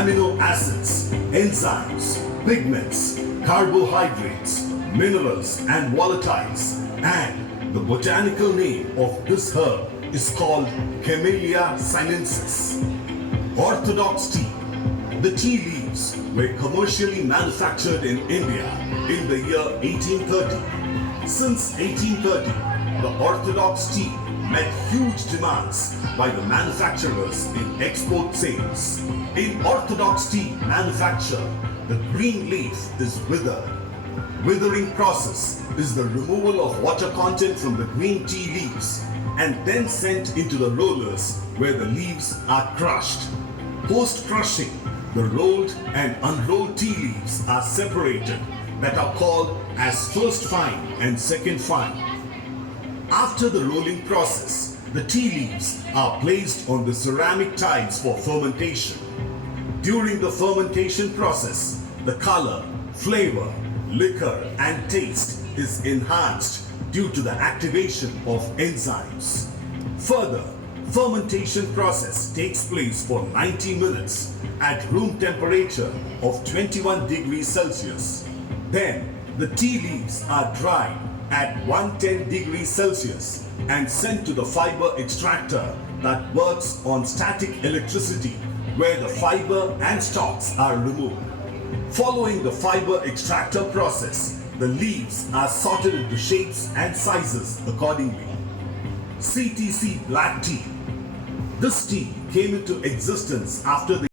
amino acids, enzymes, pigments, carbohydrates, minerals and volatiles, and the botanical name of this herb is called Camellia sinensis. Orthodox tea. The tea leaves were commercially manufactured in India in the year 1830. Since 1830, the Orthodox tea met huge demands by the manufacturers in export sales. In Orthodox tea manufacture, the green leaf is withered. Withering process is the removal of water content from the green tea leaves and then sent into the rollers where the leaves are crushed. Post-crushing, the rolled and unrolled tea leaves are separated that are called as first fine and second fine. After the rolling process, the tea leaves are placed on the ceramic tiles for fermentation. During the fermentation process, the color, flavor, liquor and taste is enhanced due to the activation of enzymes. Further, fermentation process takes place for 90 minutes at room temperature of 21 degrees Celsius. Then the tea leaves are dried at 110 degrees Celsius and sent to the fiber extractor that works on static electricity where the fiber and stalks are removed. Following the fiber extractor process, the leaves are sorted into shapes and sizes accordingly. CTC black tea. This tea came into existence after the